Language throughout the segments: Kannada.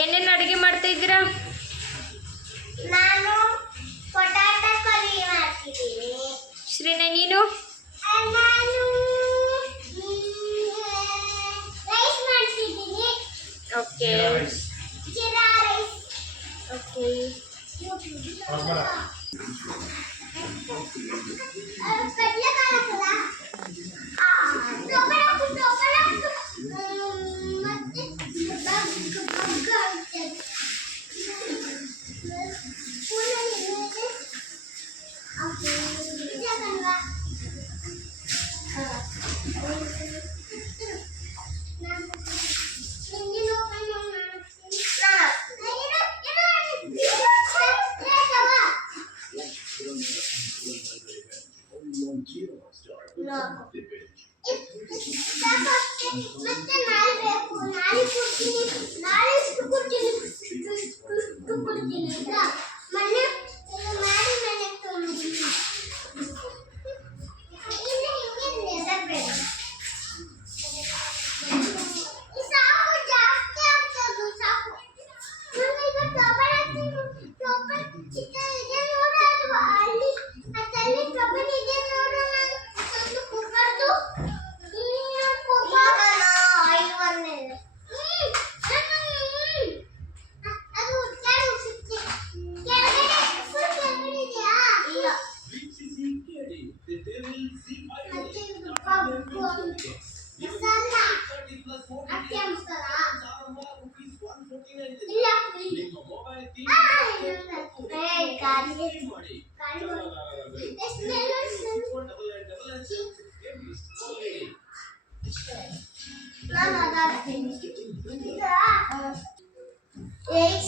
ಏನೇನು ಅಡುಗೆ ಮಾಡ್ತಾ ಇದ್ದೀರಾ? ನಾನು ಪೊಟ್ಯಾಟೊ ಕರಿ ಮಾಡ್ತಿದ್ದೀನಿ. ಶ್ರೀನೇ ನೀನು? ನಾನು ರೈಸ್ ಮಾಡ್ತಿದ್ದೀನಿ. Okay jeera rice. Okay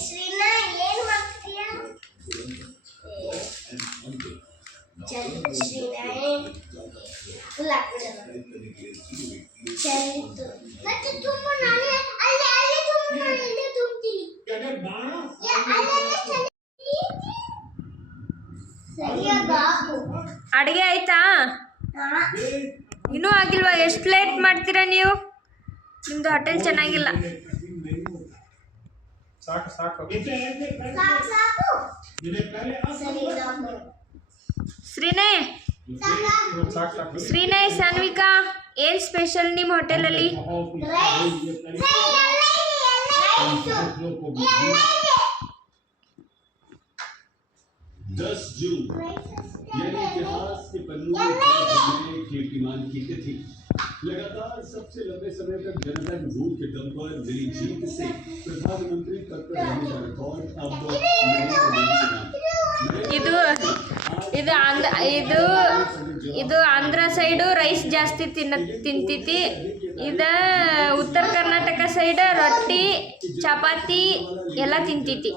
Shrina ಏನು ಮಾಡ್ತೀಯ? ಮತ್ತೆ ತುಂಬ ನಾನು ಅಲ್ಲಿ ತುಂಬ ಇಲ್ಲಿ ತುಂಬ್ತೀನಿ. ಅಡುಗೆ ಆಯ್ತಾ? ಇನ್ನೂ ಆಗಿಲ್ವಾ? ಎಷ್ಟು ಲೇಟ್ ಮಾಡ್ತೀರಾ ನೀವು? ನಿಮ್ಮದು ಹೋಟೆಲ್ ಚೆನ್ನಾಗಿಲ್ಲ. ಶ್ರೀನೇ ಸಾನ್ವಿಕಾ ಏನು ಸ್ಪೆಷಲ್ ನಿಮ್ಮ ಹೋಟೆಲಲ್ಲಿ? 10 जून यानी इतिहास के पन्नों में कीर्तिमान की तिथि। लगातार सबसे लंबे समय तक जनता के वोट के दम पर मिली जीत से प्रधानमंत्री पद पर रहने का रिकॉर्ड अब नरेंद्र मोदी के नाम। ಇದು ಆಂಧ್ರ ಸೈಡು ರೈಸ್ ಜಾಸ್ತಿ ತಿಂತೈತಿ. ಇದು ಉತ್ತರ ಕರ್ನಾಟಕ ಸೈಡ್ ರೊಟ್ಟಿ ಚಪಾತಿ ಎಲ್ಲ ತಿಂತೈತಿ.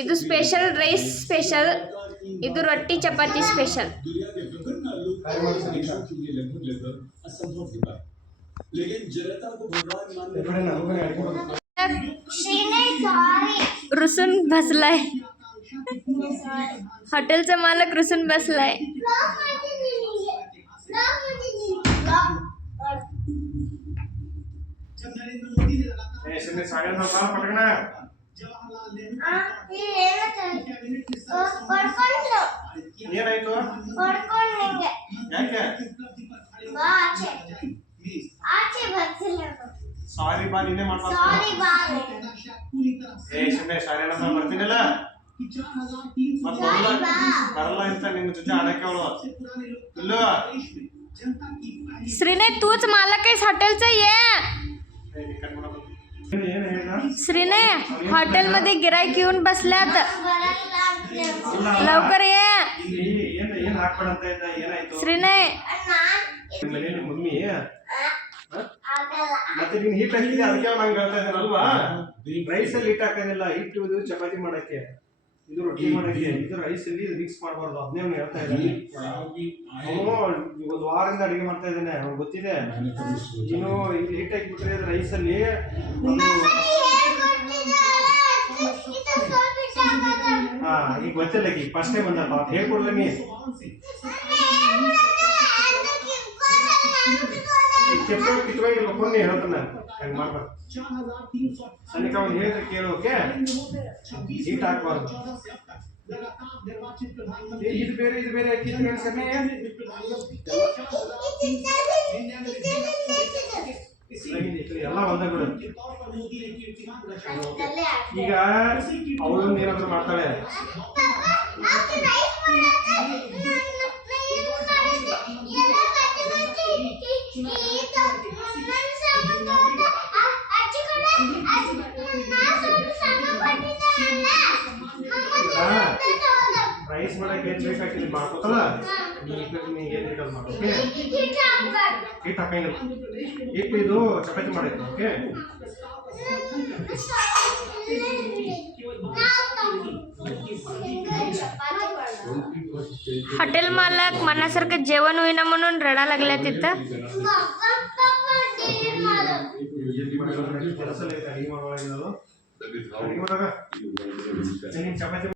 ಇದು ಸ್ಪೆಷಲ್ ರೈಸ್ ಸ್ಪೆಷಲ್, ಇದು ರೊಟ್ಟಿ ಚಪಾತಿ ಸ್ಪೆಷಲ್. रुसून बसलाय हॉटेलचा मालक, रुसून बसलाय. ಸಾರಿ ಬಾ ನಿನ್ನೆ ಮಾಡ್ಬಾರ್ದು. ಸಾರಿ ಬಾ ಶಿಂದೆ ಸಾರಿ ಅಣ್ಣ ಬರ್ತೀನಲ್ಲ ಬರಲ್ಲ ಅಂತ ನಿನ್ನ ಜೊತೆ ಆಡಕ್ಕೆ ಅವಳು ಇಲ್ಲೋ. श्रीने तूच मालक आहेस हॉटेलचा. ये ಏನು ಹೇಳ श्रीने हॉटेलमध्ये गिराईक येऊन बसल्यात लवकर ये ಇಲ್ಲಿ ಏನ್ ಹಾಕ್ಬೇಡ ಅಂತ ಇದ್ದ ಏನಾಯ್ತು श्रीने ಮನೆ ನಿಮ್ಮ ಮಮ್ಮಿ ಮತ್ತೆ ನೀನ್ ಹಿಟ್ ಹಾಕಿದೆ ಅದಕ್ಕೆ ನಂಗೆ ಹೇಳ್ತಾ ಇದ್ದಾನಲ್ವಾ ರೈಸ್ ಅಲ್ಲಿ ಹಿಟ್ ಹಾಕೋದಿಲ್ಲ ಹಿಟ್ಟು ಇದು ಚಪಾತಿ ಮಾಡಕ್ಕೆ ಇದು ರೊಟ್ಟಿ ಮಾಡಕ್ಕೆ ಇದು ರೈಸ್ ಅಲ್ಲಿ ಮಿಕ್ಸ್ ಮಾಡಬಾರ್ದು ಅದನ್ನೇ ಅವ್ನು ಹೇಳ್ತಾ ಇದ್ದಾನೆ ಒಂದು ವಾರದಿಂದ ಅಡಿಗೆ ಮಾಡ್ತಾ ಇದ್ದಾನೆ ಅವ್ನು ಗೊತ್ತಿದೆ ನೀನು ಹಿಟ್ ಹಾಕಿಬಿಟ್ರೆ ರೈಸ್ ಅಲ್ಲಿ ಹಾ ಈಗ ಗೊತ್ತಿಲ್ಲ ಈಗ ಫಸ್ಟ್ ಟೈಮ್ ಬಂದಪ್ಪ ಅದು ಹೇಳ್ಕೊಡ್ಲ ನೀ ಕಿತ್ವಾಗಿ ಕೊನ್ನೆ ಹೇಳ್ತಾನೆ ಹಂಗೆ ಮಾಡ್ಬಾರ್ದು ಸನಿಕ ಅವ್ನು ಹೇಳಿದ್ರೆ ಕೇಳು ಓಕೆ ಹೀಟ್ ಹಾಕ್ಬಾರ್ದು ಇದು ಬೇರೆ ಕಿತ್ಕೊಂಡು ಸನ್ನೆ ಎಲ್ಲ ಒಂದ ಬಿಡು ಈಗ ಅವಳು ಏನಾದ್ರು ಮಾಡ್ತಾಳೆ ರೈಸ್ ಮಾಡಕ್ಕೆ ಏನ್ ಬೇಕಾಗ್ತದೆ ಮಾಡ್ಕೋತಲ್ಲ ನೀ ಏನ್ ಬೇಕಾದ್ ಮಾಡು ಓಕೆ ಹಿಟ್ ಹಾಕಂಗಿಲ್ಲ ಹಿಟ್ಟು ಇದು ಚಪಾತಿ ಮಾಡೈತೆ ಓಕೆ हॉटेल मालक मनासारखं जेवण होईना म्हणून रडा लागल्या तिथं ಕೆಲಸ ಅಡಿಗೆ ಮಾಡುವಾಗ ಚಪಾತಿ